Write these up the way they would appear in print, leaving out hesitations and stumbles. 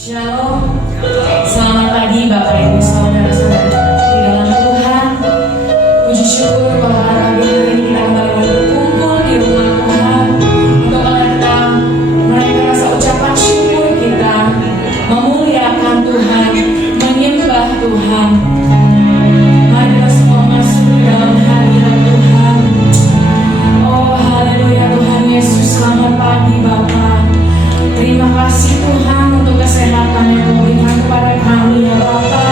Shalom, selamat pagi Bapak Ibu Saudara-saudara di dalam Tuhan. Puji syukur bahwa pagi hari ini kita kembali berkumpul di rumah Tuhan untuk kita menaikkan rasa ucapan syukur kita, memuliakan Tuhan, menyembah Tuhan. Mari kita semua masuk di dalam hadirat Tuhan. Oh haleluya Tuhan Yesus, selamat pagi Bapak. Terima kasih Tuhan untuk kesehatan yang Kau berikan kepada kami ya Bapa.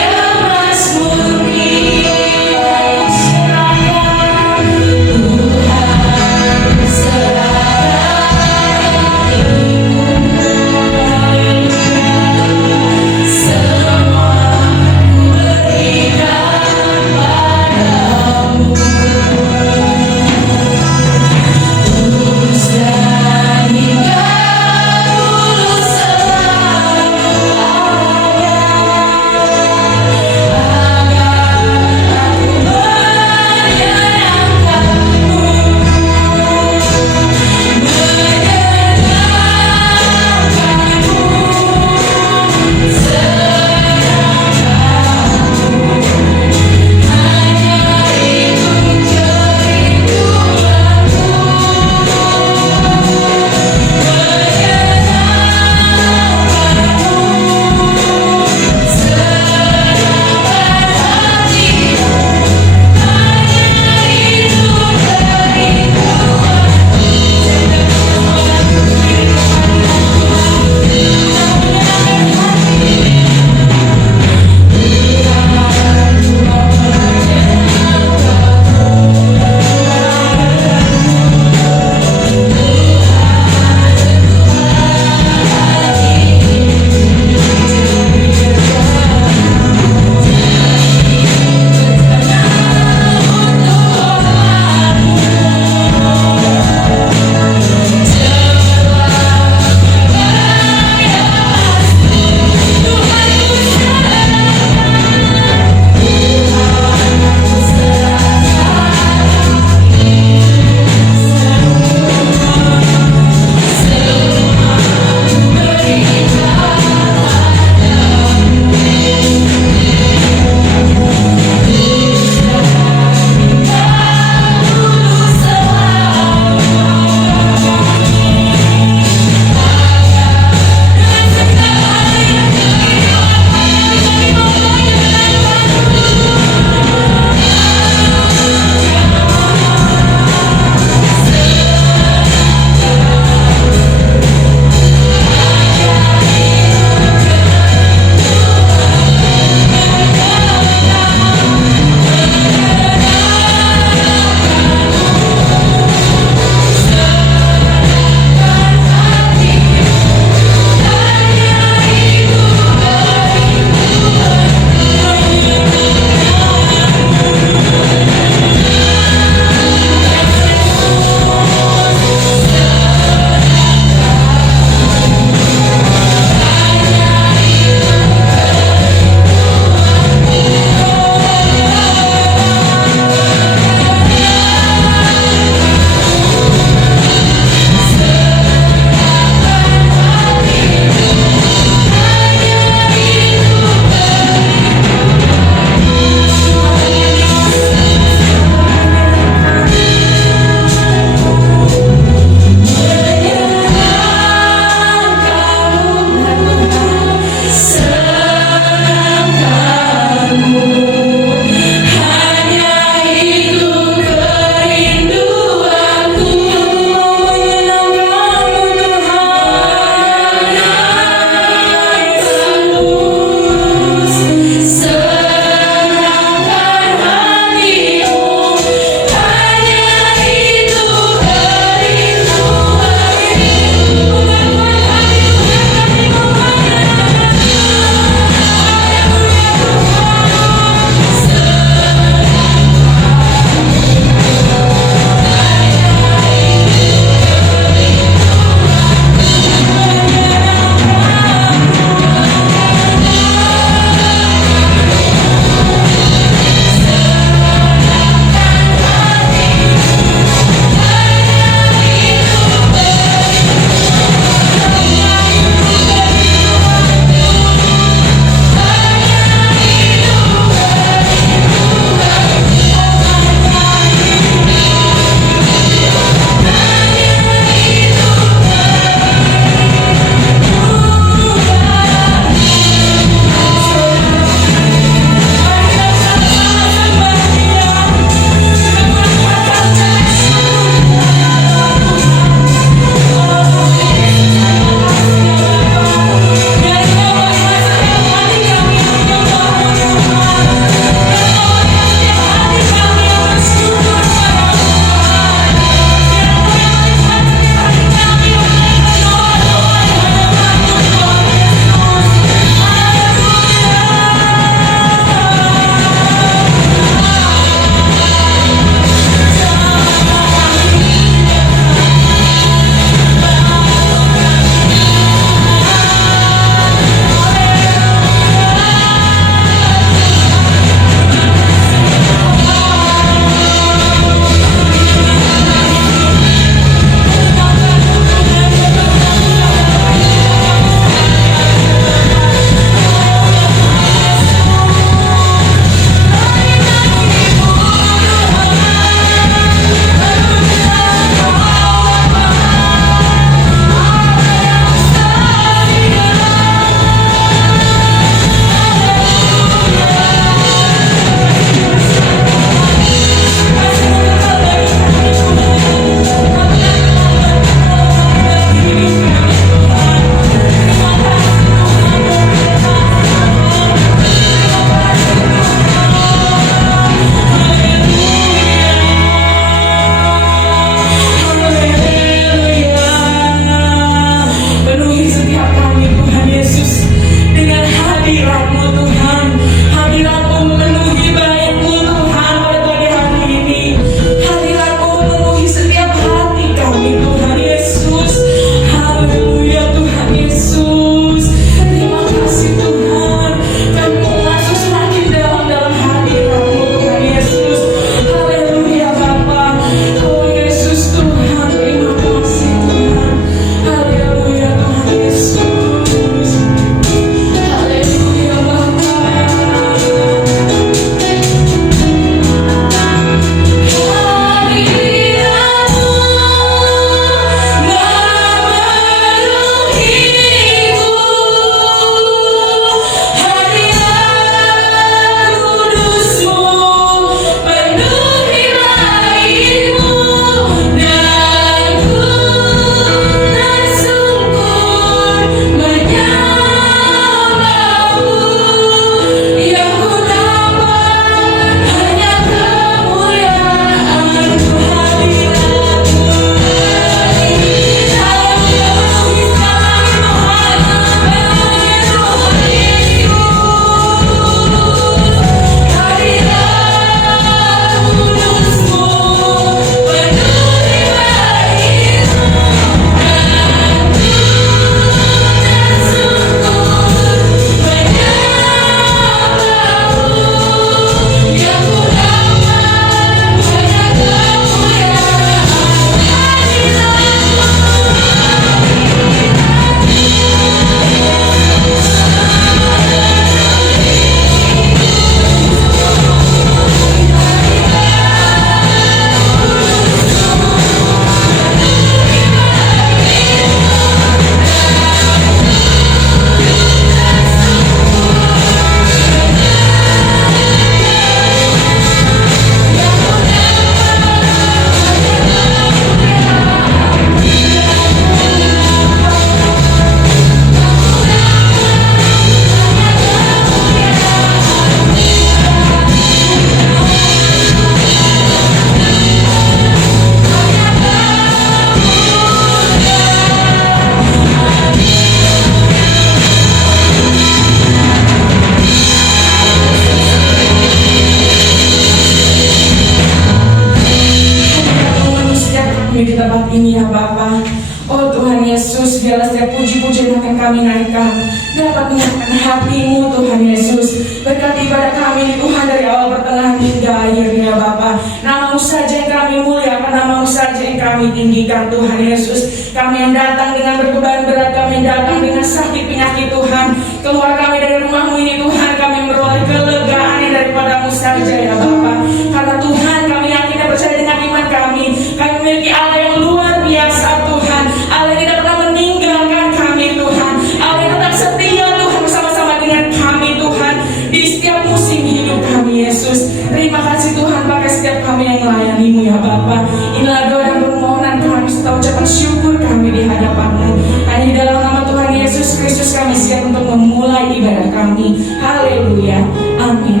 kami naikkan, dapat menyenangkan hati-Mu Tuhan Yesus. Berkati ibadah kami Tuhan dari awal pertengahan hingga akhirnya Bapa. Nama-Mu saja yang kami muliakan, Nama-Mu saja yang kami tinggikan Tuhan Yesus. Kami yang datang dengan berbeban berat, kami yang datang dengan sakit penyakit Tuhan, keluar kami dari rumah-Mu ini Tuhan, kami beroleh kelegaan yang daripada-Mu saja ya Bapa. Karena Tuhan kami yakin dan percaya dengan iman kami memiliki Allah yang luar biasa Tuhan, Allah yang tidak pernah meninggalkan kami Tuhan, Allah yang tetap setia Tuhan bersama-sama dengan kami Tuhan di setiap musim hidup kami Yesus. Terima kasih Tuhan pakai setiap kami yang melayani-Mu ya Bapa. Inilah doa dan permohonan kami serta ucapan syukur kami di hadapan-Mu. Hanya di dalam nama Tuhan Yesus Kristus kami siap untuk memulai ibadah kami. Haleluya, amin.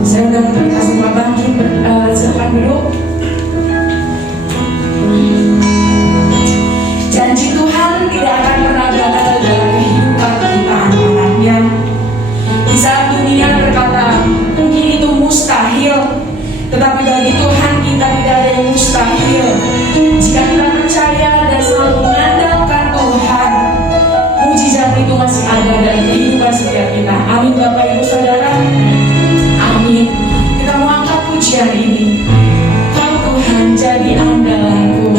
Saya sudah kasih Pak Bangkit, silakan duduk. Janji Tuhan tidak akan pernah gagal dalam kehidupan kita anak-anaknya. Di saat dunia berkata mungkin itu mustahil, tetapi bagi Tuhan kita tidak ada yang mustahil. Jika kita percaya dan selalu mengandalkan Tuhan, mujizat itu masih ada dalam kehidupan setiap kita. Amin Bapak Ibu Saudara. Amin. Kita mau angkat pujian ini. Kau Tuhan jadi andalanku.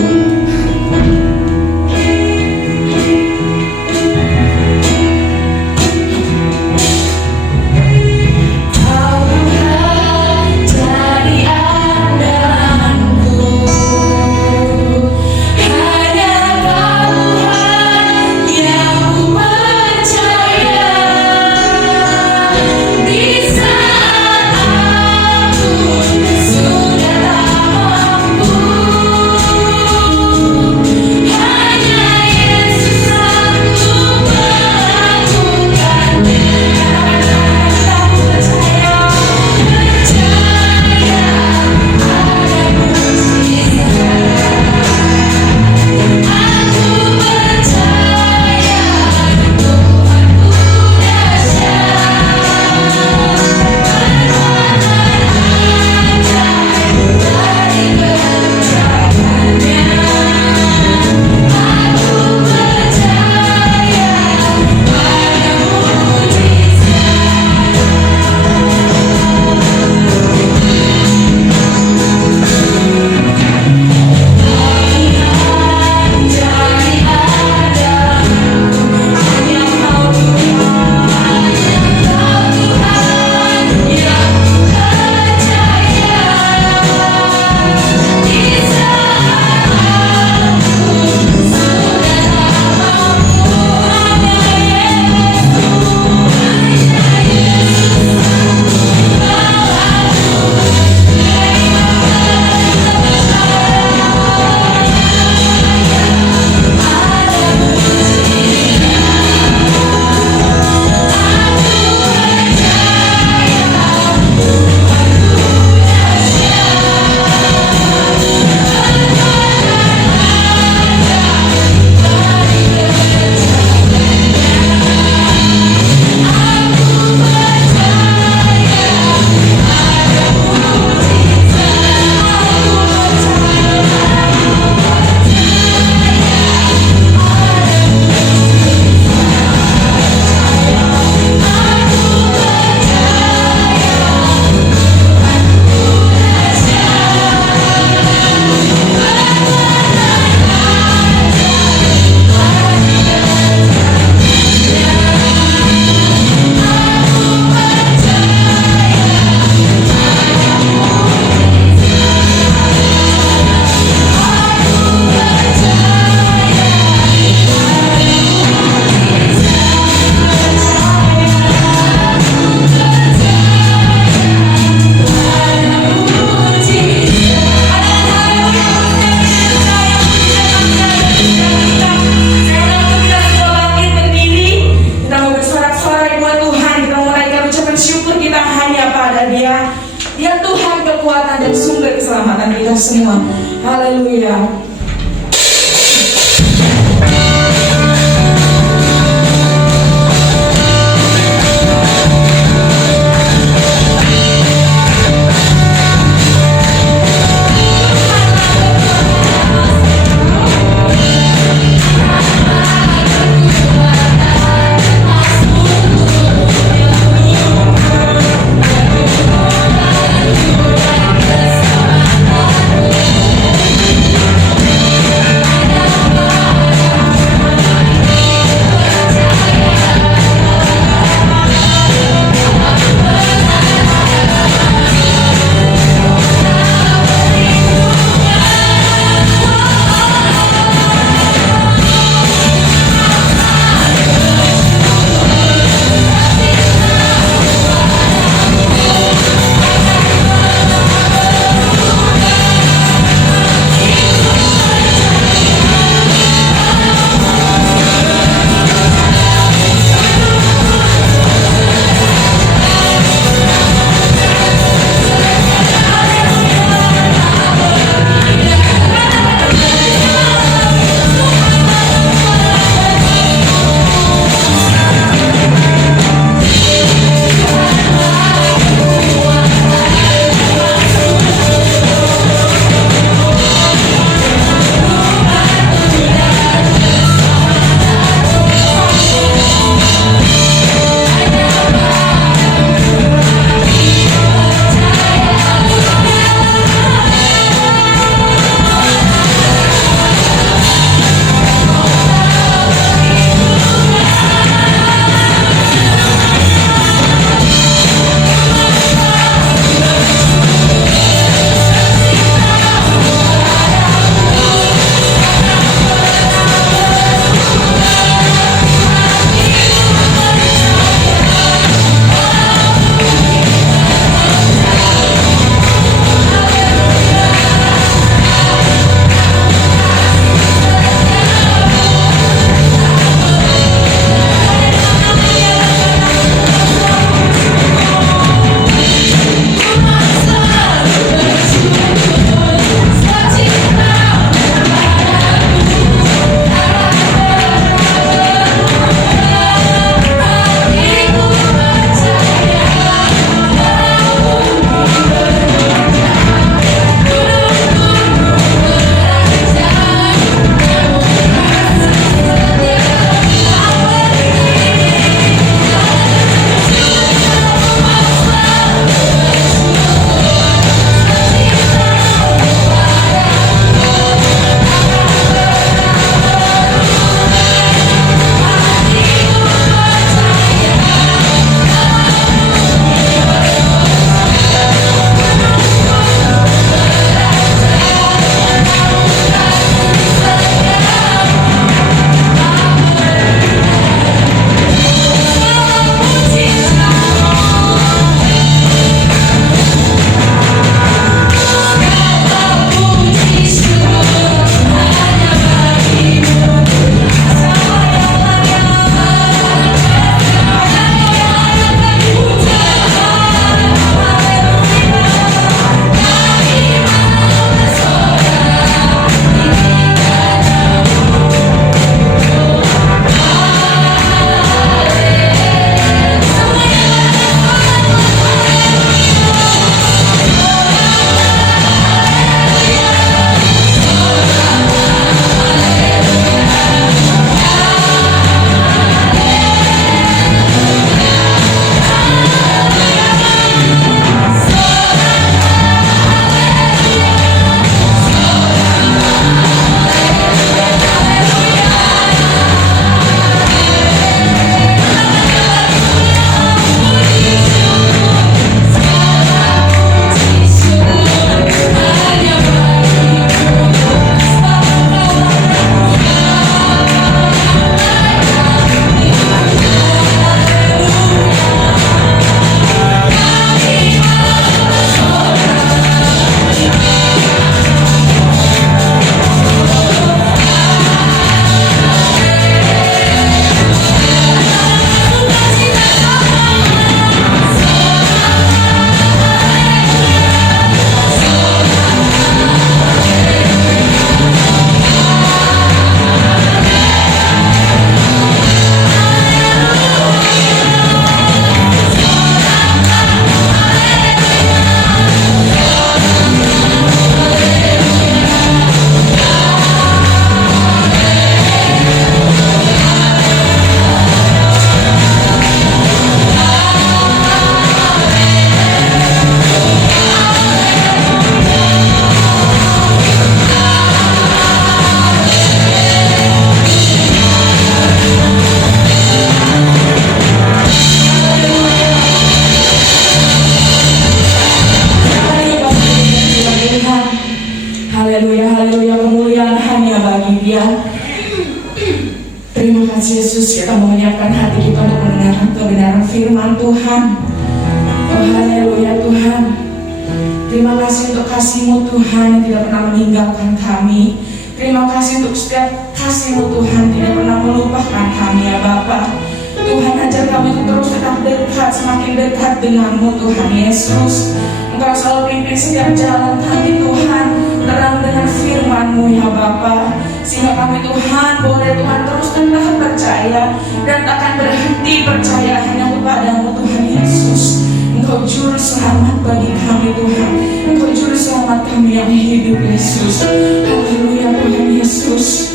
semua. Haleluya. firman Tuhan. Oh haleluya Tuhan. Terima kasih untuk kasih-Mu Tuhan yang tidak pernah meninggalkan kami. Terima kasih untuk setiap kasih-Mu Tuhan tidak pernah melupakan kami ya Bapa. Tuhan ajar kami untuk terus tetap dekat, semakin dekat dengan-Mu Tuhan Yesus. Engkau selalu pimpin setiap jalan kami Tuhan, terang dengan firman-Mu ya Bapa. Sehingga kami Tuhan boleh Tuhan terus tetap percaya dan takkan berhenti percaya hanya kepada-Mu Tuhan Yesus. Engkau juru selamat bagi kami Tuhan. Engkau juru selamat kami yang hidup Yesus. Haleluya Tuhan Yesus.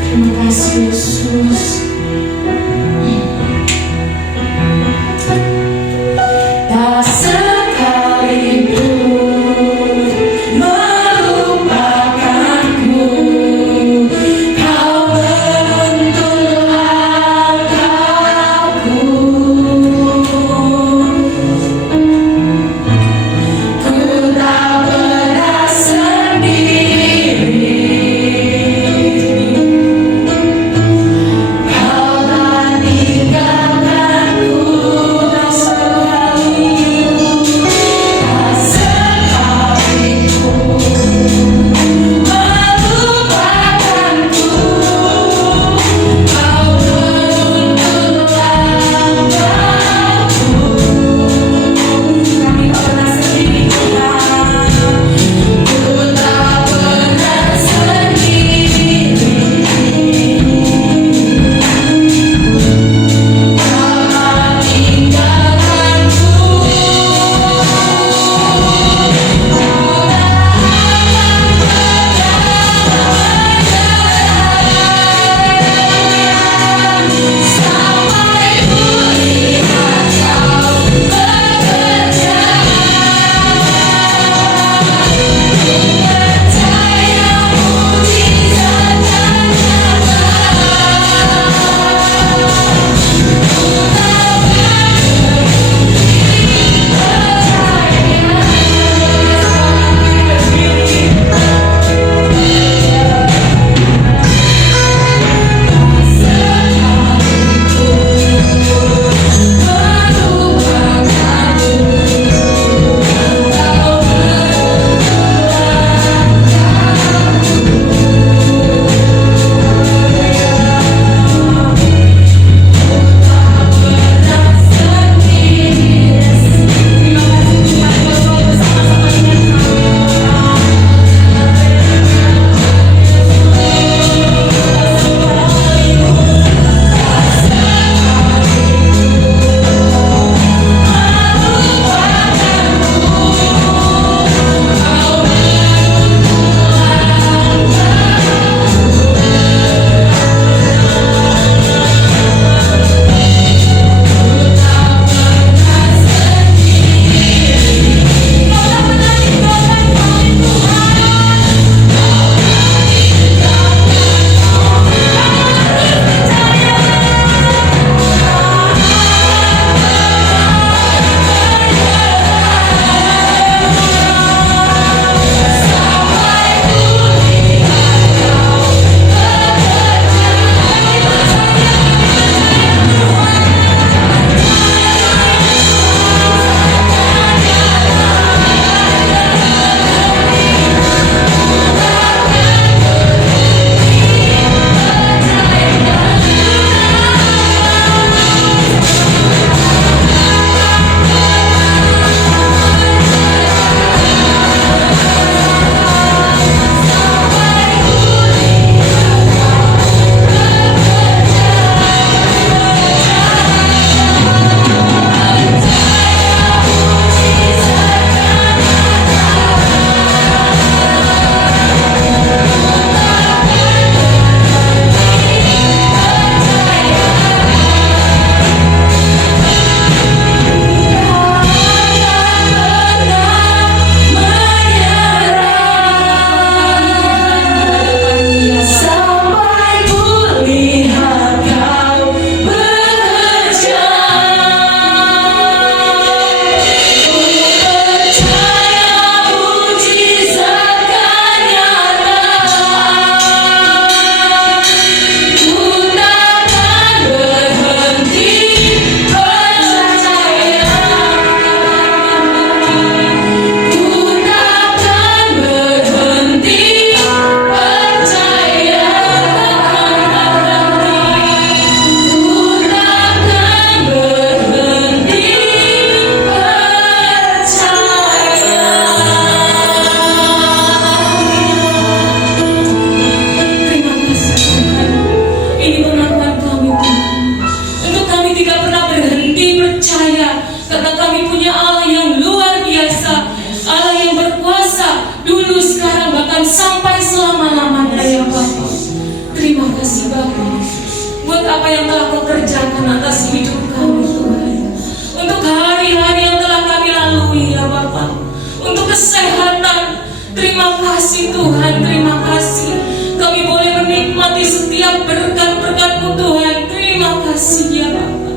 Terima kasih Yesus. Tak sekalipun melupakanku, Kau menuntun langkahku. Ku tak pernah sendiri. karena kami punya Allah yang luar biasa, Allah yang berkuasa dulu, sekarang, bahkan sampai selama-lamanya ya Bapa. Terima kasih Bapa buat apa yang telah Kau kerjakan atas hidup kami Tuhan, untuk hari-hari yang telah kami lalui ya Bapa, untuk kesehatan. Terima kasih Tuhan, terima kasih kami boleh menikmati setiap berkat-berkat-Mu Tuhan. Terima kasih ya Bapa,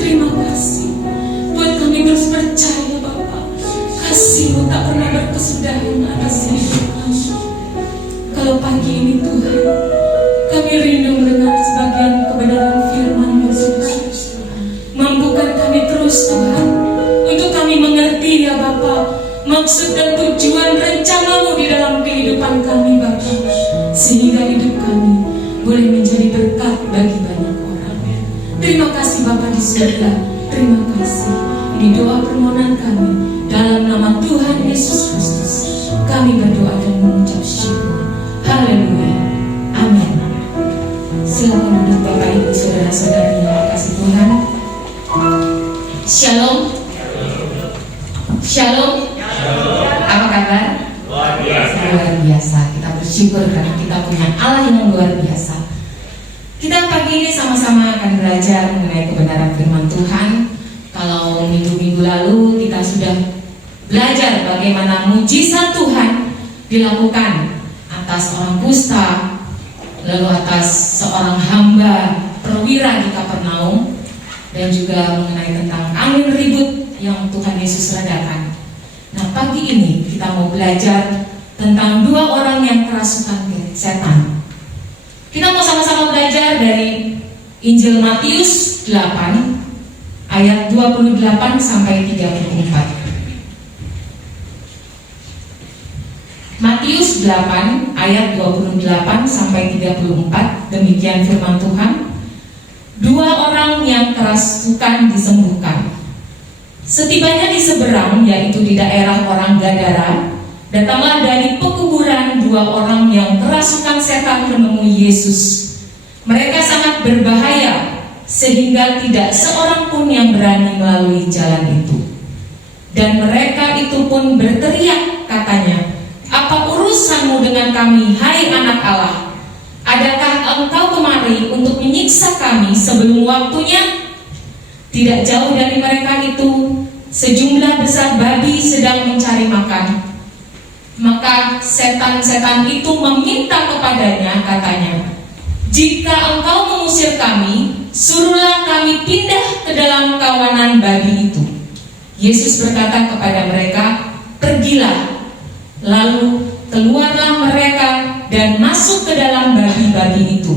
terima kasih. Buat kami terus percaya Bapa, kasih-Mu tak pernah berkesudahan atas hidup kami. Kalau pagi ini Tuhan, kami rindu mendengar sebagian kebenaran firman-Mu Yesus. Mampukan kami terus Tuhan, untuk kami mengerti ya Bapa, maksud dan tujuan rencana-Mu di dalam kehidupan kami Bapa, sehingga hidup kami boleh menjadi berkat bagi banyak orang. Terima kasih Bapa di surga, terima kasih. Ini doa permohonan kami dalam nama Tuhan Yesus Kristus. Kami berdoa dan mengucap syukur. Haleluya, amin. Silakan duduk Bapak Ibu saudara-saudari yang dikasihi Tuhan. Shalom. Shalom. Apa kabar? Luar biasa. Luar biasa. Kita bersyukur karena kita punya Allah yang luar biasa. Kita pagi ini sama-sama akan belajar mengenai kebenaran firman Tuhan. Kalau minggu-minggu lalu kita sudah belajar bagaimana mujizat Tuhan dilakukan atas orang kusta, lalu atas seorang hamba perwira di Kapernaum, dan juga mengenai tentang angin ribut yang Tuhan Yesus redakan. Nah, pagi ini kita mau belajar tentang dua orang yang kerasukan setan. Kita mau sama-sama belajar dari Injil Matius 8 ayat 28 sampai 34. Matius 8 ayat 28 sampai 34, demikian firman Tuhan. Dua orang yang kerasukan disembuhkan. Setibanya di seberang, yaitu di daerah orang Gadara, datanglah dari pekuburan dua orang yang kerasukan setan menemui Yesus. Mereka sangat berbahaya, sehingga tidak seorang pun yang berani melalui jalan itu. Dan mereka itu pun berteriak, katanya, "Apa urusanmu dengan kami, hai anak Allah? Adakah engkau kemari untuk menyiksa kami sebelum waktunya?" Tidak jauh dari mereka itu, sejumlah besar babi sedang mencari makan. Maka setan-setan itu meminta kepadanya, katanya, "Jika engkau mengusir kami, suruhlah kami pindah ke dalam kawanan babi itu." Yesus berkata kepada mereka, "Pergilah." Lalu keluarlah mereka dan masuk ke dalam babi-babi itu.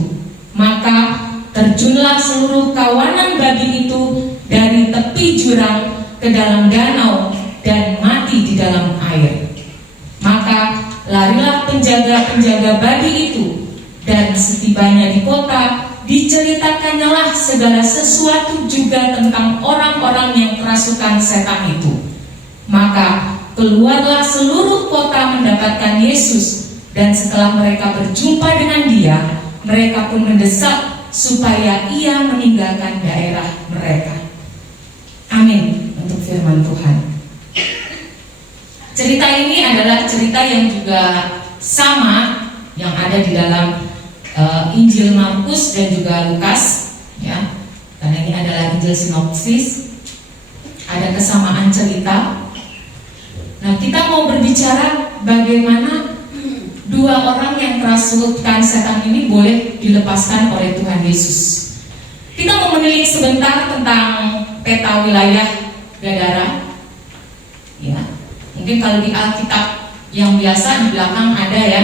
Maka terjunlah seluruh kawanan babi itu dari tepi jurang ke dalam danau dan mati di dalam air. Maka larilah penjaga-penjaga babi itu, dan setibanya di kota diceritakannya segala sesuatu juga tentang orang-orang yang kerasukan setan itu. Maka keluarlah seluruh kota mendapatkan Yesus, dan setelah mereka berjumpa dengan Dia, mereka pun mendesak supaya Ia meninggalkan daerah mereka. Amin untuk firman Tuhan. Cerita ini adalah cerita yang juga sama yang ada di dalam Injil Markus dan juga Lukas, ya. Karena ini adalah Injil sinopsis, ada kesamaan cerita. Nah, kita mau berbicara bagaimana dua orang yang kerasukan setan ini boleh dilepaskan oleh Tuhan Yesus. Kita mau menilik sebentar tentang peta wilayah Gadara. Ya, mungkin kalau di Alkitab yang biasa di belakang ada ya,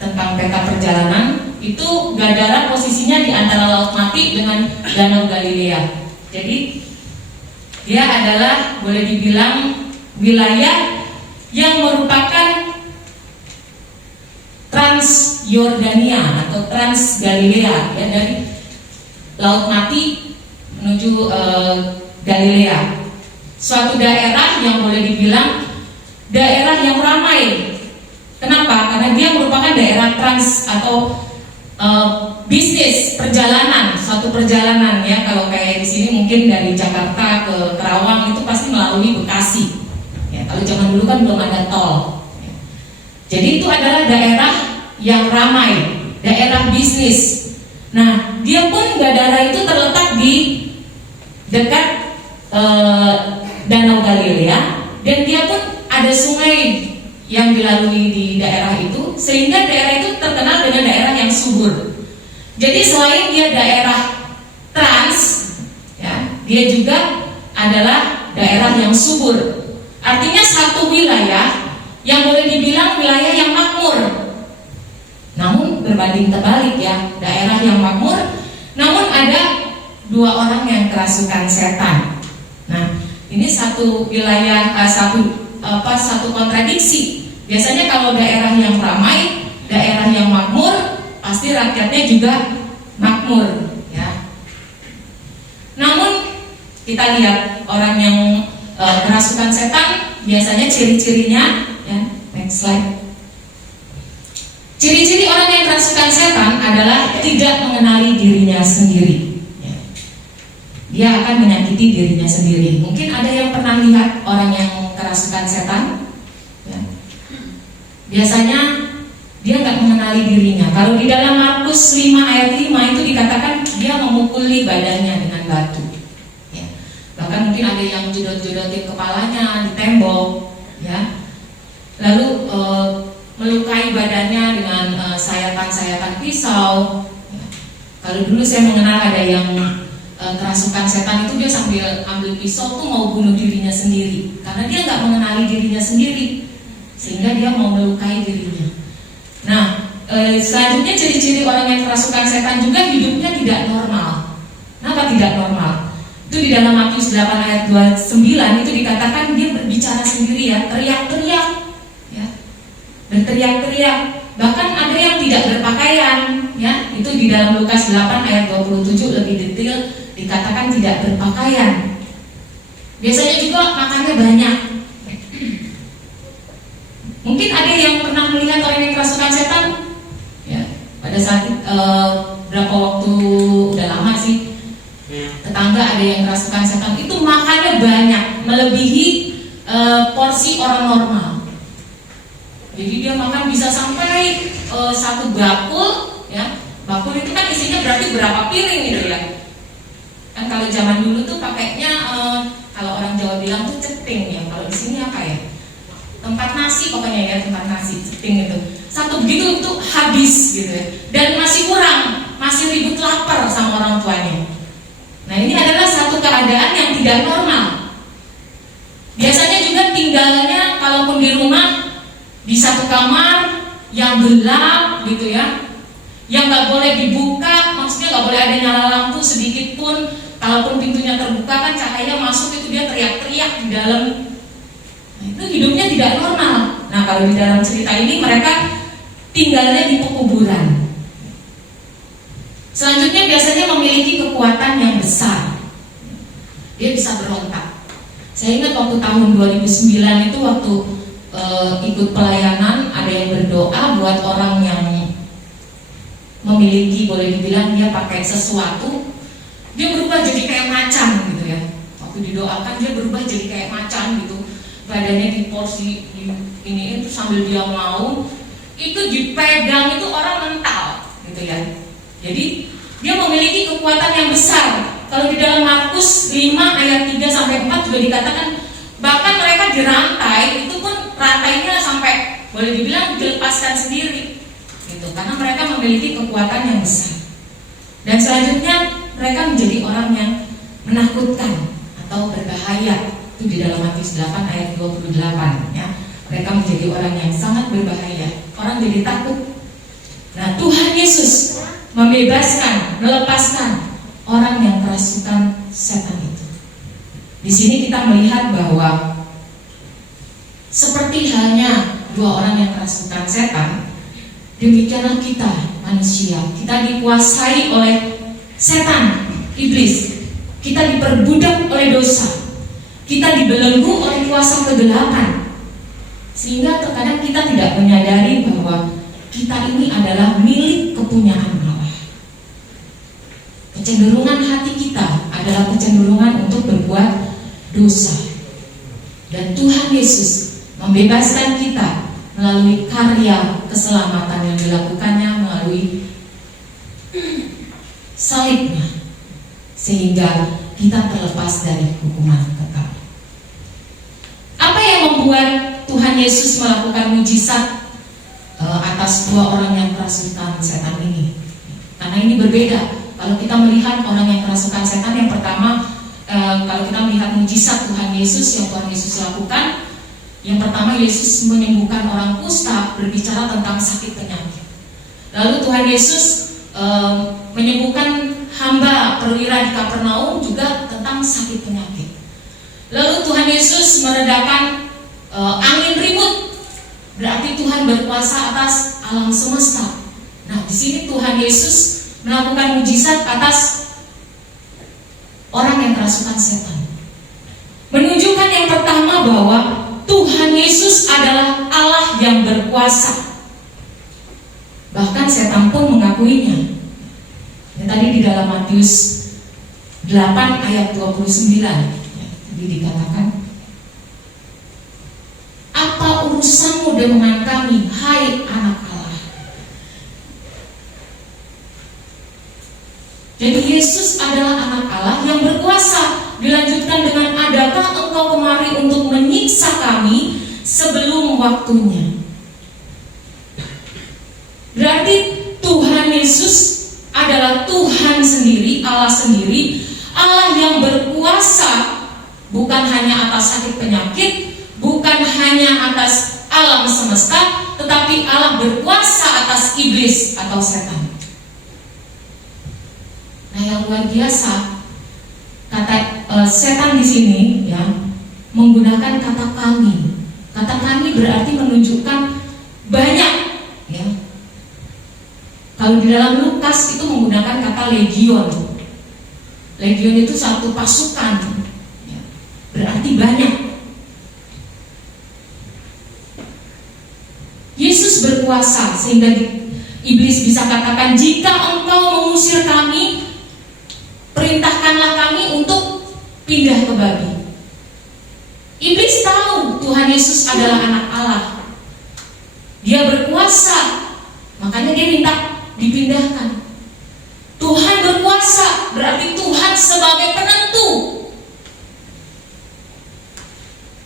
tentang peta perjalanan. Itu Gadara posisinya di antara Laut Mati dengan Danau Galilea. Jadi dia adalah boleh dibilang wilayah yang merupakan Trans Yordania atau Trans Galilea, ya, dari Laut Mati menuju Galilea. Suatu daerah yang boleh dibilang daerah yang ramai. Kenapa? Karena dia merupakan daerah trans atau bisnis perjalanan, suatu perjalanan, ya. Kalau kayak di sini mungkin dari Jakarta ke Karawang itu pasti melalui Bekasi. Ya, kalau zaman dulu kan belum ada tol. Ya. Jadi itu adalah daerah yang ramai, daerah bisnis. Nah, dia pun Gadara itu terletak di dekat Danau Galilea, dan dia pun ada sungai yang dilalui di daerah itu, sehingga daerah itu terkenal dengan daerah yang subur. Jadi selain dia daerah trans, ya, dia juga adalah daerah yang subur. Artinya satu wilayah yang boleh dibilang wilayah yang makmur. Namun berbanding terbalik ya, daerah yang makmur, namun ada dua orang yang kerasukan setan. Nah, ini satu wilayah, satu kontradiksi. Biasanya kalau daerah yang ramai, daerah yang makmur, pasti rakyatnya juga makmur, ya. Namun kita lihat orang yang kerasukan setan, biasanya ciri-cirinya, ya, next slide. Ciri-ciri orang yang kerasukan setan adalah tidak mengenali dirinya sendiri. Ya. Dia akan menyakiti dirinya sendiri. Mungkin ada yang pernah lihat orang yang kerasukan setan. Ya. Biasanya dia nggak mengenali dirinya. Kalau di dalam Markus 5 ayat 5 itu dikatakan dia memukuli badannya dengan batu. Ya. Bahkan mungkin ada yang jodot-jodotin kepalanya di tembok. Ya. Lalu melukai badannya dengan sayatan-sayatan pisau. Ya. Kalau dulu saya mengenal ada yang kerasukan setan itu dia sambil ambil pisau tuh mau bunuh dirinya sendiri, karena dia nggak mengenali dirinya sendiri, sehingga dia mau melukai dirinya. Nah, selanjutnya ciri-ciri orang yang kerasukan setan juga hidupnya tidak normal. Kenapa tidak normal? Itu di dalam Matius 8 ayat 29 itu dikatakan dia berbicara sendiri, ya, teriak-teriak, ya, berteriak-teriak. Bahkan ada yang tidak berpakaian, ya. Itu di dalam Lukas 8 ayat 27 lebih detail dikatakan tidak berpakaian. Biasanya juga makannya banyak. Mungkin ada yang pernah melihat orang yang kerasukan setan, ya, pada saat berapa waktu, udah lama sih, tetangga ada yang kerasukan setan itu makannya banyak, melebihi porsi orang normal. Jadi dia makan bisa sampai satu bakul, ya. Bakul itu kan isinya berarti berapa piring gitu ya. Kan kalau zaman dulu tuh pakainya kalau orang Jawa bilang tuh ceting, ya. Kalau di sini apa ya? Tempat nasi pokoknya, ya, tempat nasi, ceting itu. Satu begitu tuh habis gitu ya. Dan masih kurang, masih ribut lapar sama orang tuanya. Nah, ini adalah satu keadaan yang tidak normal. Biasanya juga tinggalnya kalaupun di rumah di satu kamar yang gelap gitu ya, yang nggak boleh dibuka, maksudnya nggak boleh ada nyala lampu sedikit pun. Kalaupun pintunya terbuka kan cahaya masuk, itu dia teriak-teriak di dalam. Nah, itu hidupnya tidak normal. Nah, kalau di dalam cerita ini mereka tinggalnya di pekuburan. Selanjutnya biasanya memiliki kekuatan yang besar. Dia bisa berontak. Saya ingat waktu tahun 2009 itu waktu ikut pelayanan, ada yang berdoa buat orang yang memiliki, boleh dibilang dia pakai sesuatu, dia berubah jadi kayak macan gitu ya. Waktu didoakan dia berubah jadi kayak macan gitu, badannya di porsi ini itu sambil dia mau itu dipegang itu orang mental gitu ya. Jadi dia memiliki kekuatan yang besar. Kalau di dalam Markus 5 ayat 3 sampai 4 juga dikatakan bahkan mereka dirantai, itu pun rantainya sampai boleh dibilang dilepaskan sendiri gitu, karena mereka memiliki kekuatan yang besar. Dan selanjutnya mereka menjadi orang yang menakutkan atau berbahaya. Itu di dalam Matius 8 ayat 28 ya. Mereka menjadi orang yang sangat berbahaya. Orang jadi takut. Nah, Tuhan Yesus membebaskan, melepaskan orang yang kerasukan setan itu. Di sini kita melihat bahwa seperti halnya dua orang yang kerasukan setan, demikianlah kita manusia. Kita dikuasai oleh setan, iblis. Kita diperbudak oleh dosa. Kita dibelenggu oleh kuasa kegelapan. Sehingga terkadang kita tidak menyadari bahwa kita ini adalah milik kepunyaan Allah. Kecenderungan hati kita adalah kecenderungan untuk berbuat dosa. Dan Tuhan Yesus membebaskan kita melalui karya keselamatan yang dilakukannya melalui salibnya, sehingga kita terlepas dari hukuman kekal. Apa yang membuat Tuhan Yesus melakukan mujizat atas dua orang yang kerasukan setan ini? Karena ini berbeda. Kalau kita melihat orang yang kerasukan setan, yang pertama, kalau kita melihat mujizat Tuhan Yesus yang Tuhan Yesus lakukan, yang pertama Yesus menyembuhkan orang kusta, berbicara tentang sakit penyakit. Lalu Tuhan Yesus menyembuhkan hamba perwira di Kapernaum juga tentang sakit penyakit. Lalu Tuhan Yesus meredakan angin ribut, berarti Tuhan berkuasa atas alam semesta. Nah, di sini Tuhan Yesus melakukan mujizat atas orang yang kerasukan setan, menunjukkan yang pertama bahwa Tuhan Yesus adalah Allah yang berkuasa. Bahkan setan pun mengakuinya. Ya, tadi di dalam Matius 8 ayat 29 ya, tadi dikatakan, apa urusanmu dengan kami, hai anak Allah? Jadi Yesus adalah anak Allah yang berkuasa. Dilanjutkan dengan, adakah engkau kemari untuk menyiksa kami sebelum waktunya? Berarti Tuhan Yesus adalah Tuhan sendiri, Allah sendiri, Allah yang berkuasa bukan hanya atas sakit penyakit, bukan hanya atas alam semesta, tetapi Allah berkuasa atas iblis atau setan. Nah, yang luar biasa, kata setan di sini ya menggunakan kata kami. Kata kami berarti menunjukkan banyak ya. Kalau di dalam Lukas itu menggunakan kata legion. Legion itu satu pasukan ya, berarti banyak. Yesus berkuasa sehingga iblis bisa katakan, jika engkau mengusir kami, perintahkanlah kami untuk pindah ke babi. Iblis tahu Tuhan Yesus adalah anak Allah. Dia berkuasa, makanya dia minta dipindahkan. Tuhan berkuasa, berarti Tuhan sebagai penentu.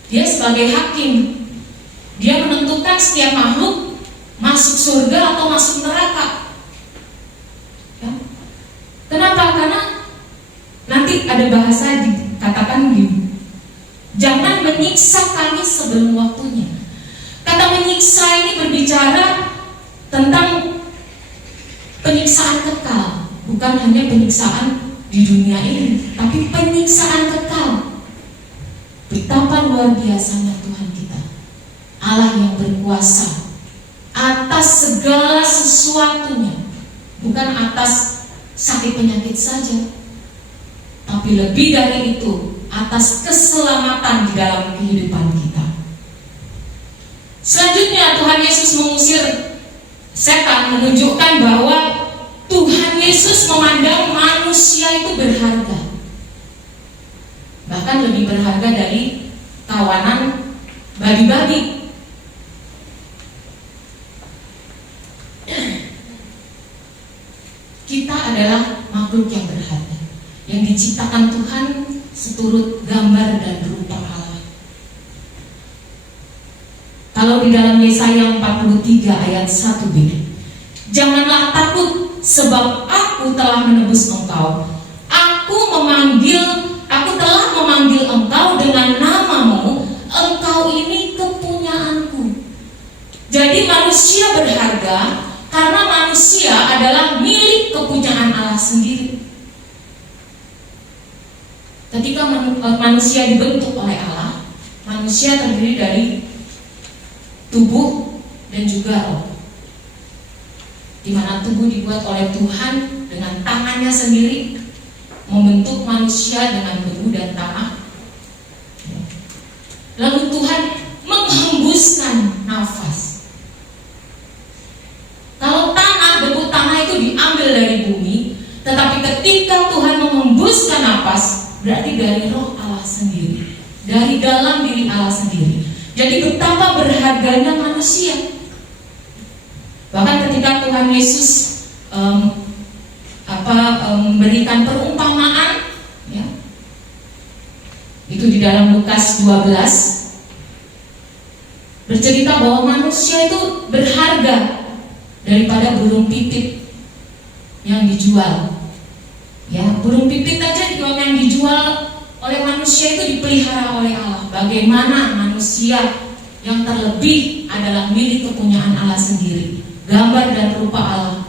Dia sebagai hakim. Dia menentukan setiap makhluk masuk surga atau masuk neraka. Ya. Kenapa? Karena nanti ada bahasa dikatakan gini, jangan menyiksa kami sebelum waktunya. Kata menyiksa ini berbicara tentang penyiksaan kekal, bukan hanya penyiksaan di dunia ini, tapi penyiksaan kekal. Betapa luar biasanya Tuhan kita, Allah yang berkuasa atas segala sesuatunya, bukan atas sakit penyakit saja, tapi lebih dari itu, atas keselamatan di dalam kehidupan kita. Selanjutnya Tuhan Yesus mengusir setan, menunjukkan bahwa Tuhan Yesus memandang manusia itu berharga, bahkan lebih berharga dari kawanan babi-babi. Kita adalah makhluk yang berharga, yang diciptakan Tuhan seturut gambar dan rupa Allah. Kalau di dalam Yesaya 43 ayat 1b, janganlah takut, sebab aku telah menebus engkau. Aku telah memanggil engkau dengan namamu, engkau ini kepunyaanku. Jadi manusia berharga karena manusia adalah milik kepunyaan Allah sendiri. Ketika manusia dibentuk oleh Allah, manusia terdiri dari tubuh dan juga roh. Di mana tubuh dibuat oleh Tuhan dengan tangannya sendiri, membentuk manusia dengan debu dan tanah. Lalu Tuhan menghembuskan nafas. Kalau debu tanah itu diambil dari bumi, tetapi ketika Tuhan menghembuskan nafas, berarti dari roh Allah sendiri. dari dalam diri Allah sendiri. Jadi betapa berharganya manusia. Bahkan ketika Tuhan Yesus memberikan perumpamaan, ya, itu di dalam Lukas 12 bercerita bahwa manusia itu berharga daripada burung pipit yang dijual. Ya, burung pipit aja yang dijual oleh manusia itu dipelihara oleh Allah. Bagaimana manusia yang terlebih adalah milik kepunyaan Allah sendiri, gambar dan rupa Allah,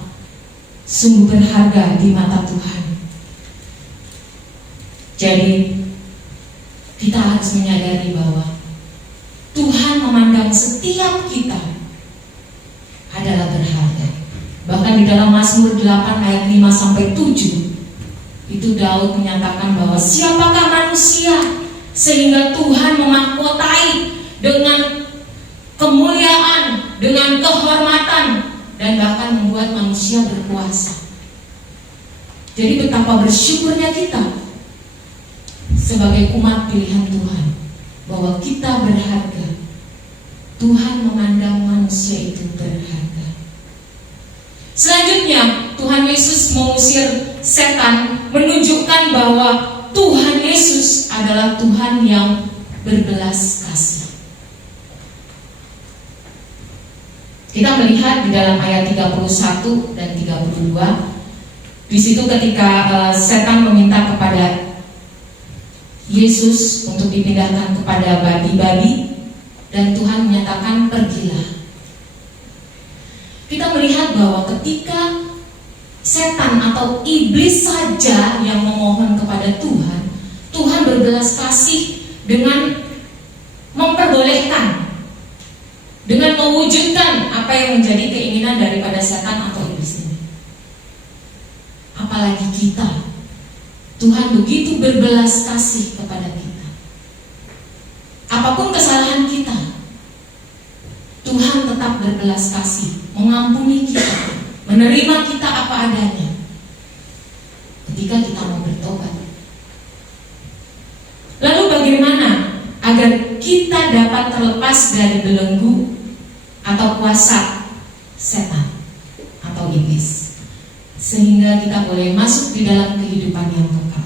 sungguh berharga di mata Tuhan. Jadi kita harus menyadari bahwa Tuhan memandang setiap kita adalah berharga. Bahkan di dalam Mazmur 8 ayat 5-7 itu Daud menyatakan bahwa siapakah manusia sehingga Tuhan memahkotai dengan kemuliaan, dengan kehormatan, dan bahkan membuat manusia berkuasa. Jadi betapa bersyukurnya kita sebagai umat pilihan Tuhan, bahwa kita berharga. Tuhan memandang manusia itu berharga. Selanjutnya Tuhan Yesus mengusir setan, menunjukkan bahwa Tuhan Yesus adalah Tuhan yang berbelas kasih. Kita melihat di dalam ayat 31 dan 32. Di situ ketika setan meminta kepada Yesus untuk dipindahkan kepada babi-babi, dan Tuhan menyatakan pergilah. Kita melihat bahwa ketika setan atau iblis saja yang memohon kepada Tuhan, Tuhan berbelas kasih dengan memperbolehkan, dengan mewujudkan apa yang menjadi keinginan daripada setan atau iblis ini. Apalagi kita, Tuhan begitu berbelas kasih kepada kita. Apapun kesalahan kita, Tuhan tetap berbelas kasih, mengampuni kita, menerima kita apa adanya ketika kita mau bertobat. Lalu bagaimana agar kita dapat terlepas dari belenggu atau kuasa setan atau iblis, sehingga kita boleh masuk di dalam kehidupan yang kekal?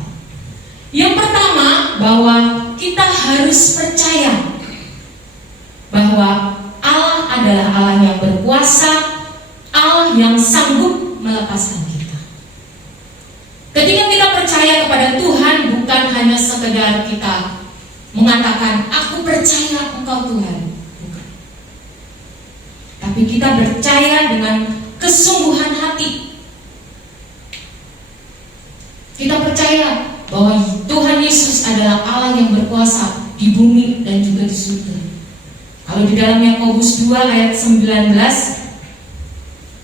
Yang pertama, bahwa kita harus percaya bahwa Allah adalah Allah yang berkuasa, Allah yang sanggup melepaskan kita. Ketika kita percaya kepada Tuhan, bukan hanya sekedar kita mengatakan, aku percaya Engkau Tuhan, bukan. Tapi kita percaya dengan kesungguhan hati. Kita percaya bahwa Tuhan Yesus adalah Allah yang berkuasa di bumi dan juga di surga. Kalau di dalam Yakobus 2 ayat 19,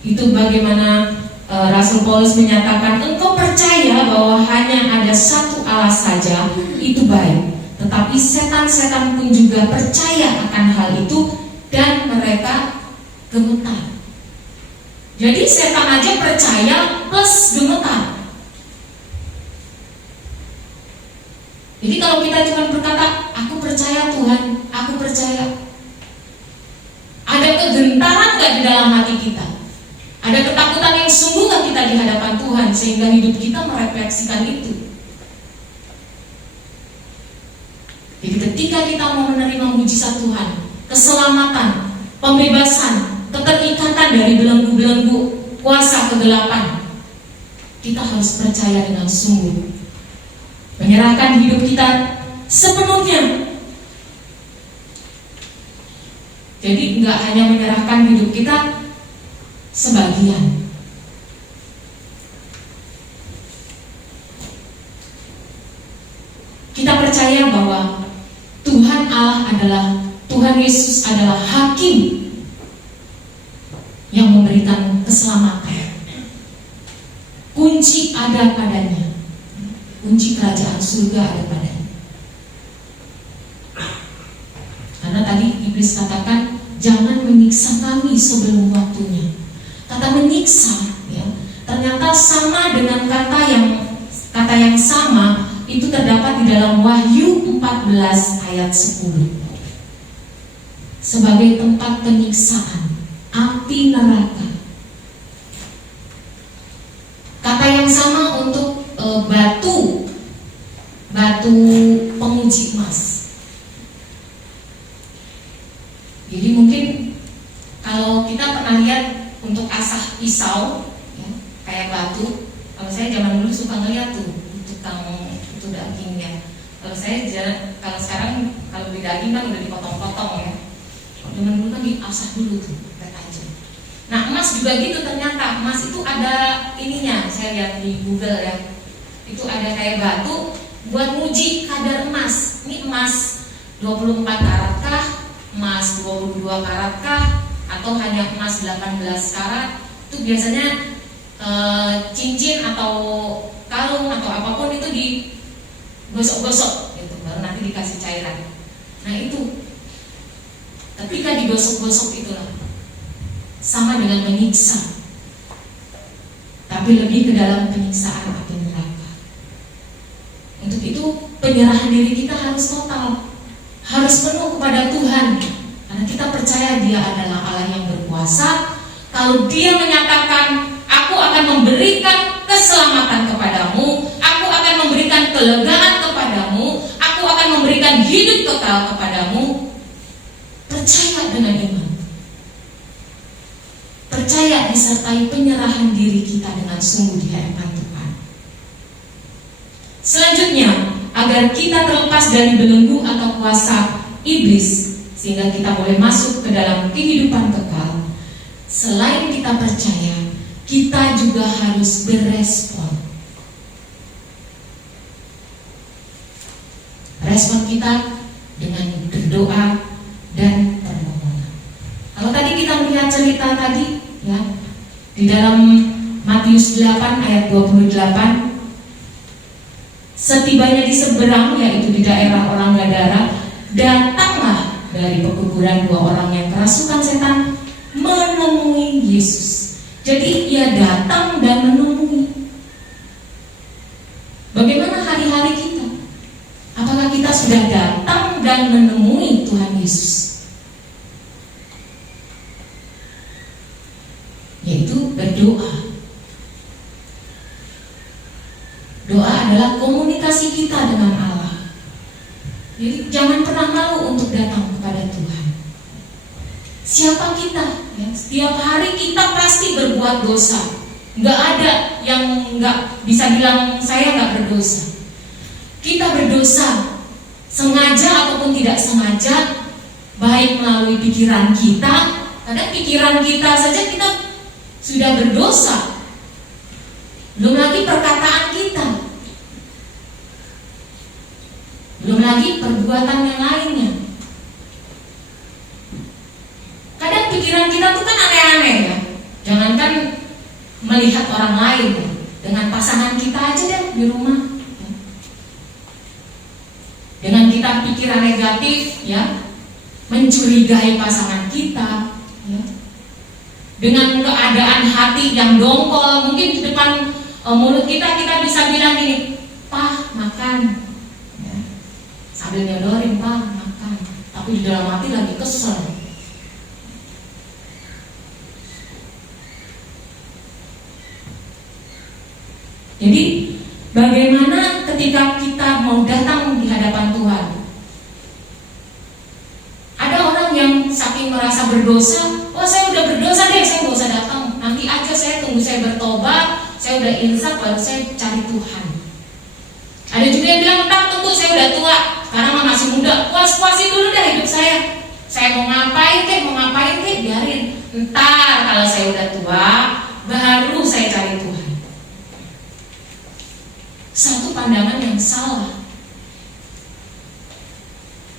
itu bagaimana Rasul Paulus menyatakan, engkau percaya bahwa hanya ada satu Allah saja, itu baik. Tetapi setan-setan pun juga percaya akan hal itu, dan mereka gemetar. Jadi setan aja percaya plus gemetar. Jadi kalau kita cuma berkata, aku percaya Tuhan, aku percaya, ada kegentaran gak di dalam hati kita? Ada ketakutan yang sungguh gak kita di hadapan Tuhan, sehingga hidup kita merefleksikan itu? Jadi ketika kita mau menerima mujizat Tuhan, keselamatan, pembebasan, keterikatan dari belenggu-belenggu kuasa kegelapan, kita harus percaya dengan sungguh, menyerahkan hidup kita sepenuhnya. Jadi enggak hanya menyerahkan hidup kita sebagian. Kita percaya bahwa Tuhan Allah adalah, Tuhan Yesus adalah hakim yang memberikan keselamatan. Kunci ada padanya. Kunci kerajaan surga ada padanya. Karena tadi iblis katakan, jangan menyiksa kami sebelum waktunya. Kata menyiksa, ya, ternyata sama dengan kata yang sama itu terdapat di dalam Wahyu 14 ayat 10 sebagai tempat penyiksaan, api neraka. Kata yang sama untuk batu penguji emas. Jadi mungkin kalau kita pernah lihat untuk asah pisau ya, kayak batu. Kalau saya zaman dulu suka ngeliat tuh tukang itu dagingnya. Kalau saya kalau sekarang kalau beli daging kan udah dipotong-potong ya. Kalau zaman dulu kan diasah dulu tuh, aja. Nah emas juga gitu ternyata. Emas itu ada ininya, saya lihat di Google ya. Itu ada kayak batu buat nguji kadar emas. Ini emas 24 karat kah? Emas 22 karat kah? Atau hanya emas 18 karat? Itu biasanya cincin atau kalung atau apapun itu digosok-gosok gitu, baru nanti dikasih cairan. Nah itu ketika digosok-gosok itulah sama dengan menyiksa, tapi lebih ke dalam penyiksaan api neraka. Untuk itu penyerahan diri kita harus total, harus penuh kepada Tuhan, karena kita percaya Dia adalah Allah yang berkuasa. Kalau Dia menyatakan, aku akan memberikan keselamatan kepadamu, aku akan memberikan kelegaan kepadamu, aku akan memberikan hidup kekal kepadamu, percaya dengan iman. Percaya disertai penyerahan diri kita dengan sungguh di hadapan Tuhan. Selanjutnya, agar kita terlepas dari belenggu atau kuasa iblis, sehingga kita boleh masuk ke dalam kehidupan kekal. Selain kita percaya, kita juga harus berespon. Respon kita dengan berdoa dan permohonan. Kalau tadi kita melihat cerita tadi ya, di dalam Matius 8 ayat 28, setibanya di seberang, yaitu di daerah orang Gadara, datanglah dari pekuburan 2 orang yang kerasukan setan menemui Yesus. Jadi ia datang dan menemui. Bagaimana hari-hari kita? Apakah kita sudah datang dan menemui Tuhan Yesus? Yaitu berdoa. Doa adalah komunikasi kita dengan Allah. Jadi jangan pernah malu untuk datang kepada Tuhan. Siapa kita? Ya, setiap hari kita pasti berbuat dosa. Nggak ada yang nggak bisa bilang saya nggak berdosa. Kita berdosa sengaja ataupun tidak sengaja, baik melalui pikiran kita. Kadang pikiran kita saja kita sudah berdosa. Belum lagi perkataan kita, belum lagi perbuatan yang lainnya. Kadang pikiran kita tuh kan aneh-aneh ya. Jangankan melihat orang lain, dengan pasangan kita aja deh di rumah. Dengan kita pikiran negatif ya, mencurigai pasangan kita ya. Dengan keadaan hati yang dongkol, mungkin di depan mulut kita bisa bilang gini, "Pak, makan." Ya. Sambil nyodorin, "Pak, makan." Tapi di dalam hati lagi kesel. Jadi bagaimana ketika kita mau datang di hadapan Tuhan? Ada orang yang saking merasa berdosa, "Oh saya udah berdosa deh, saya gak usah datang. Nanti aja saya tunggu saya bertobat, saya udah insaf baru saya cari Tuhan." Ada juga yang bilang, "Tak, tunggu saya udah tua, sekarang masih muda, puas-puasin dulu deh hidup saya. Saya mau ngapain kek, biarin. Ntar kalau saya udah tua, baru saya cari Tuhan." Satu pandangan yang salah.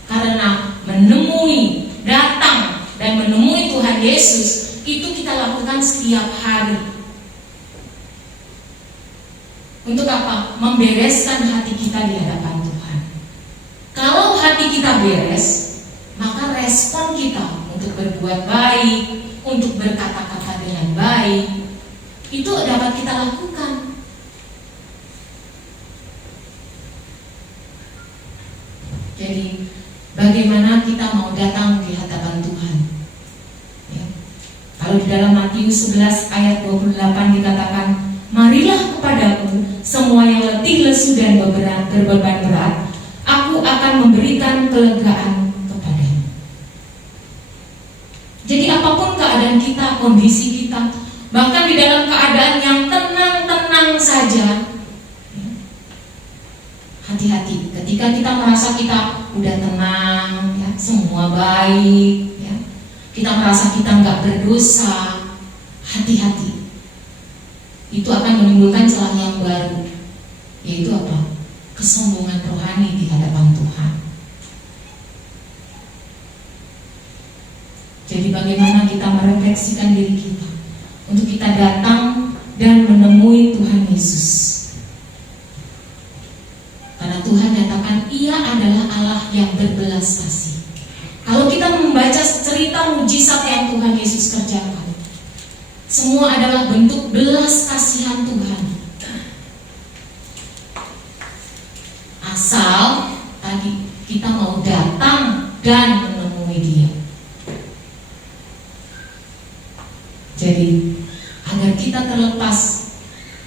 Karena menemui, datang dan menemui Tuhan Yesus itu kita lakukan setiap hari. Untuk apa? Membereskan hati kita di hadapan Tuhan. Kalau hati kita beres, maka respon kita untuk berbuat baik, untuk berkata-kata dengan baik, itu dapat kita lakukan. Jadi bagaimana kita mau datang di hadapan Tuhan? Ya. Kalau di dalam Matius 11 ayat 28 dikatakan, marilah kepadaku semua yang letih lesu dan berbeban berat, aku akan memberikan kelegaan kepadamu. Jadi apapun keadaan kita, kondisi kita, bahkan di dalam keadaan yang tenang-tenang saja, hati-hati ketika kita merasa kita udah tenang, ya, semua baik, ya, kita merasa kita nggak berdosa, hati-hati. Itu akan menimbulkan celah yang baru, yaitu apa? Kesombongan rohani di hadapan Tuhan. Jadi bagaimana kita merefleksikan diri kita untuk kita datang dan menemui Tuhan Yesus. Karena Tuhan nyatakan Ia adalah Allah yang berbelas kasih. Kalau kita membaca cerita mujizat yang Tuhan Yesus kerjakan, semua adalah bentuk belas kasihan Tuhan. Asal tadi kita mau datang dan menemui Dia. Jadi agar kita terlepas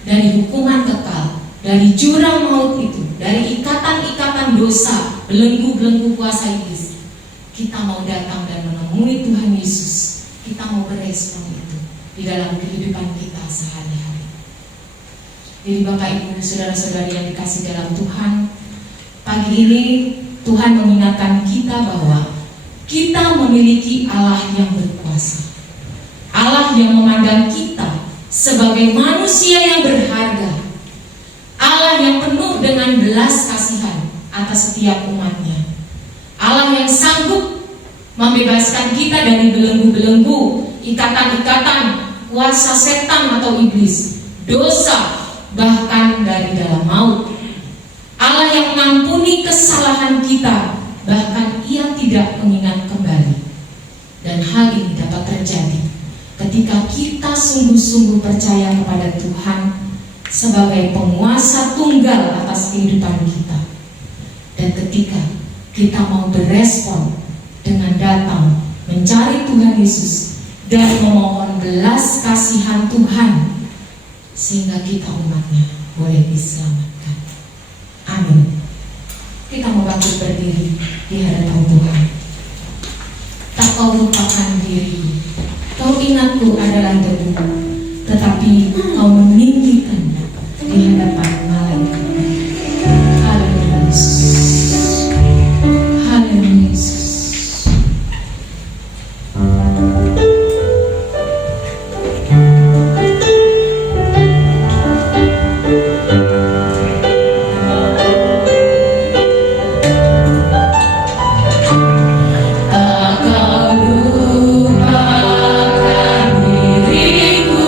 dari hukuman kekal, dari jurang maut itu, dari ikatan-ikatan dosa, belenggu-belenggu kuasa iblis, kita mau datang dan menemui Tuhan Yesus. Kita mau berespon itu di dalam kehidupan kita sehari-hari. Jadi Bapak Ibu saudara-saudari yang dikasih dalam Tuhan, pagi ini Tuhan mengingatkan kita bahwa kita memiliki Allah yang berkuasa, Allah yang memandang kita sebagai manusia yang berharga, Allah yang penuh dengan belas kasihan atas setiap umatnya, Allah yang sanggup membebaskan kita dari belenggu-belenggu, ikatan-ikatan kuasa setan atau iblis, dosa, bahkan dari dalam maut. Allah yang mengampuni kesalahan kita, bahkan Ia tidak mengingat kembali. Dan hal ini dapat terjadi ketika kita sungguh-sungguh percaya kepada Tuhan sebagai penguasa tunggal atas kehidupan kita. Dan ketika kita mau berespon dengan datang mencari Tuhan Yesus dan memohon belas kasihan Tuhan, sehingga kita umatnya boleh diselamatkan. Amin. Kita mau bangkit berdiri di hadapan Tuhan. Tak kau lupakan diriku, kau ingatku adalah debu, tetapi kau meninggikan di hadapan malaikat. Haleluya Yesus. Haleluya Yesus. Tak kau lupakan diriku,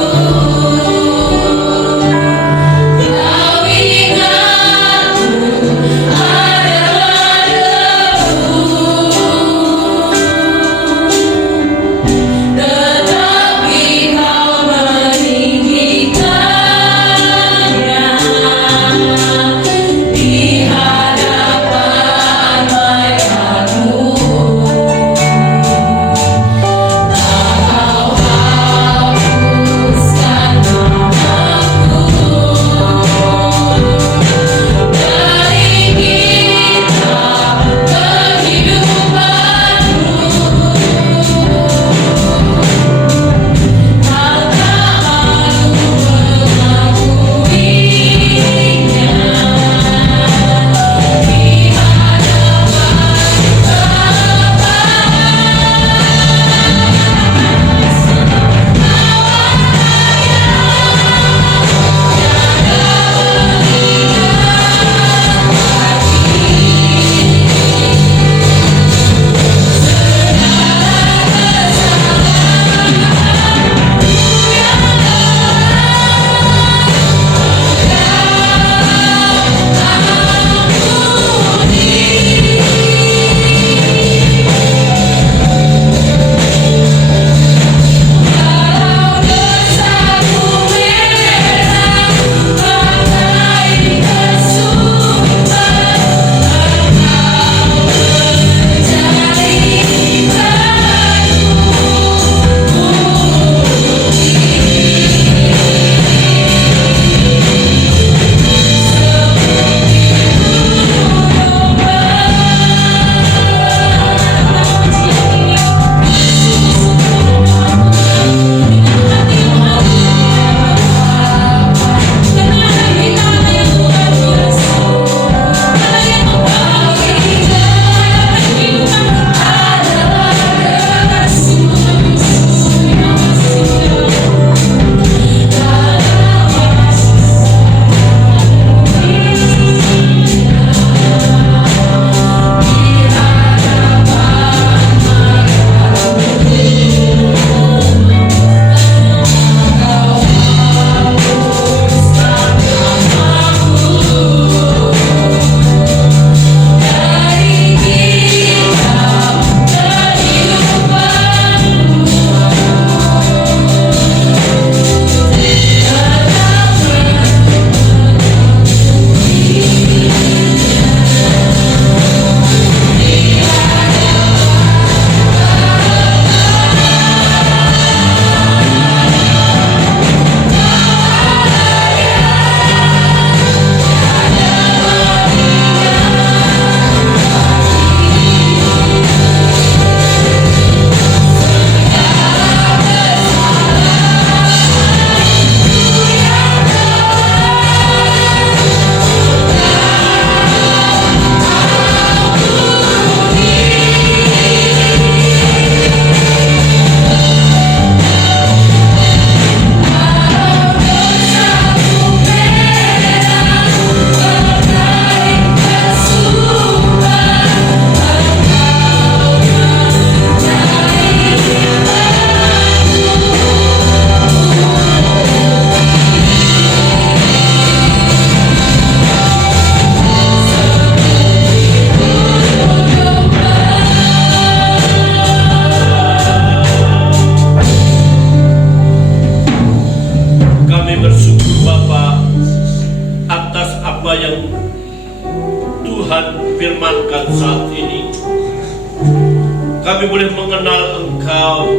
kami boleh mengenal Engkau,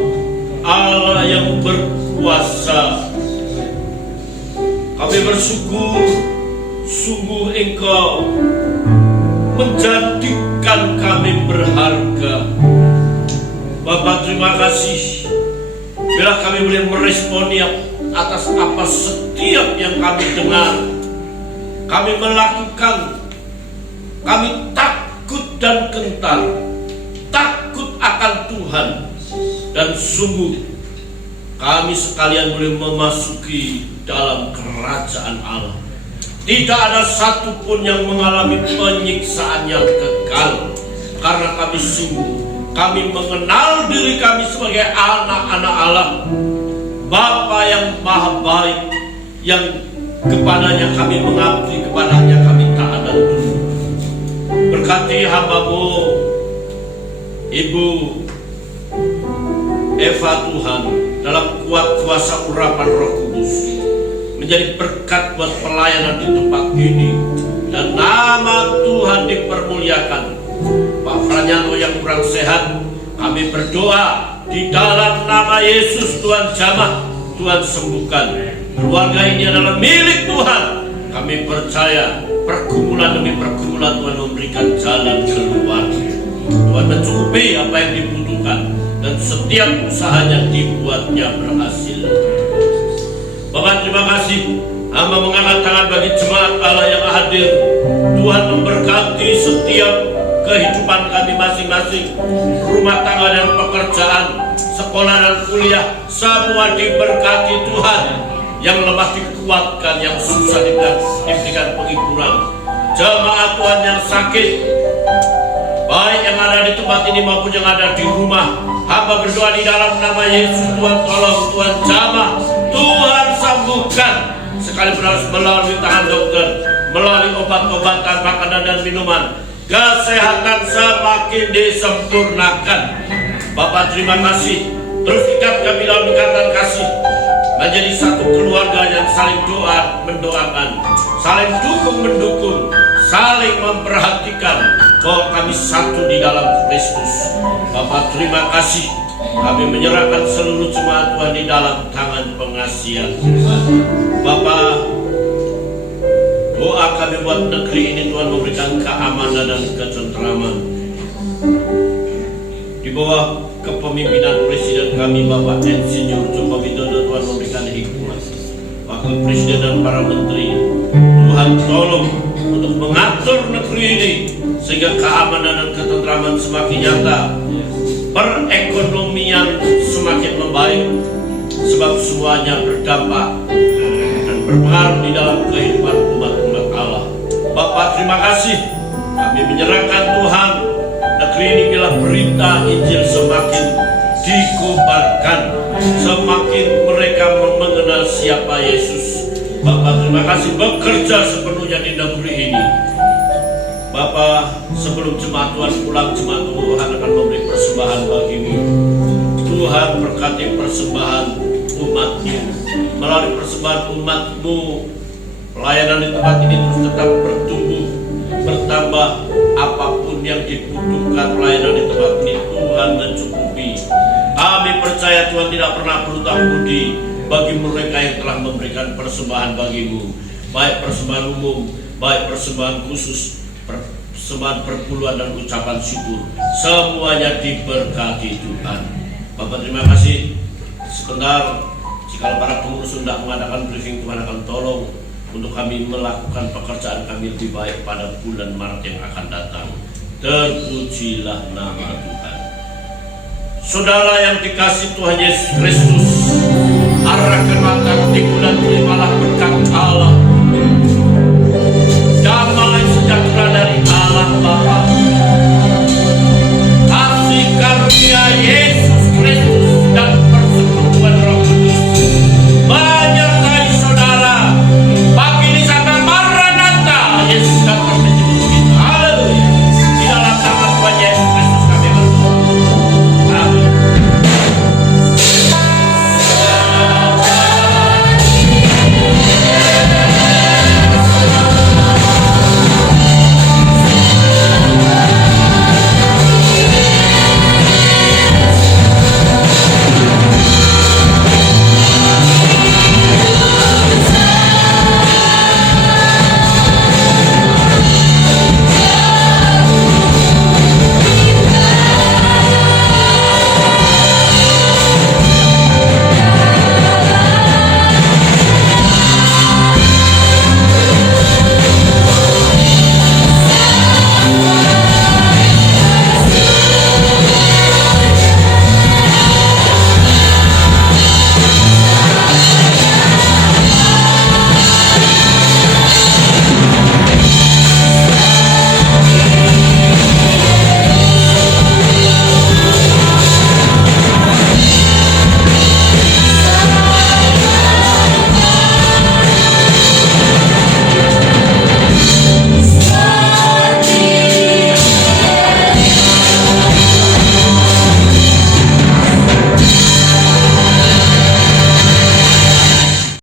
Allah yang berkuasa. Kami bersyukur, sungguh Engkau menjadikan kami berharga. Bapa, terima kasih bila kami boleh meresponi atas apa setiap yang kami dengar. Kami melakukan, kami takut dan gentar, takut akan Tuhan, dan sungguh kami sekalian boleh memasuki dalam kerajaan Allah. Tidak ada satupun yang mengalami penyiksaan yang kekal, karena kami sungguh, kami mengenal diri kami sebagai anak-anak Allah, Bapa yang maha baik, yang kepadanya kami mengabdi, kepadanya kami taat dan tunduk. Berkati hamba-Mu Ibu Eva Tuhan, dalam kuat kuasa urapan Roh Kudus, menjadi berkat buat pelayanan di tempat ini, dan nama Tuhan dipermuliakan. Pak Franyanto yang kurang sehat, kami berdoa di dalam nama Yesus, Tuhan jamah, Tuhan sembuhkan. Keluarga ini adalah milik Tuhan. Kami percaya pergumulan demi pergumulan Tuhan memberikan jalan keluar. Tuhan mencukupi apa yang dibutuhkan, dan setiap usahanya dibuatnya berhasil. Bapak, terima kasih. Hamba mengangkat tangan bagi jemaat Allah yang hadir. Tuhan memberkati setiap kehidupan kami masing-masing, rumah tangga dan pekerjaan, sekolah dan kuliah, semua diberkati Tuhan. Yang lemah dikuatkan, yang susah diberikan penghiburan. Jemaat Tuhan yang sakit, baik yang ada di tempat ini maupun yang ada di rumah, hamba berdoa di dalam nama Yesus. Tuhan tolong, Tuhan jamah, Tuhan sembuhkan. Sekalipun harus melalui tangan dokter, melalui obat-obatan, makanan dan minuman, kesehatan semakin disempurnakan. Bapak, terima kasih. Terus ikat kami dalam ikatan kasih, menjadi satu keluarga yang saling doa mendoakan, saling dukung mendukung, saling memperhatikan bahwa kami satu di dalam Kristus. Bapak, terima kasih. Kami menyerahkan seluruh jemaat Tuhan di dalam tangan pengasihan Tuhan. Bapak, doa kami buat negeri ini, Tuhan memberikan keamanan dan ketenteraman. Di bawah kepemimpinan Presiden kami Bapak Insinyur Joko Widodo, Tuhan memberikan hikmat. Wakil Presiden dan para menteri, Tuhan tolong untuk mengatur negeri ini sehingga keamanan dan ketenteraman semakin nyata, perekonomian semakin membaik, sebab semuanya berdampak dan berpengaruh di dalam kehidupan umat-umat Allah. Bapak, terima kasih. Kami menyerahkan Tuhan negeri ini, bila berita Injil semakin dikobarkan, semakin mereka mengenal siapa Yesus. Bapak, terima kasih bekerja sepenuhnya di negeri ini. Bapak, sebelum jemaat Tuhan pulang, jemaat Tuhan akan memberi persembahan bagimu. Tuhan berkati persembahan umat-Mu. Melalui persembahan umat-Mu, pelayanan di tempat ini terus tetap bertumbuh, bertambah. Apapun yang dibutuhkan pelayanan di tempat ini, Tuhan mencukupi. Kami percaya Tuhan tidak pernah berhutang budi bagi mereka yang telah memberikan persembahan bagimu, baik persembahan umum, baik persembahan khusus, persembahan perpuluhan dan ucapan syukur. Semuanya diberkati Tuhan. Bapak, terima kasih. Sebentar, jika para pengurus sudah mengadakan briefing, Tuhan akan tolong untuk kami melakukan pekerjaan kami lebih baik pada bulan Maret yang akan datang. Terpujilah nama Tuhan. Saudara yang dikasih Tuhan Yesus Kristus, arahkan mata di bulan, terimalah berkat Allah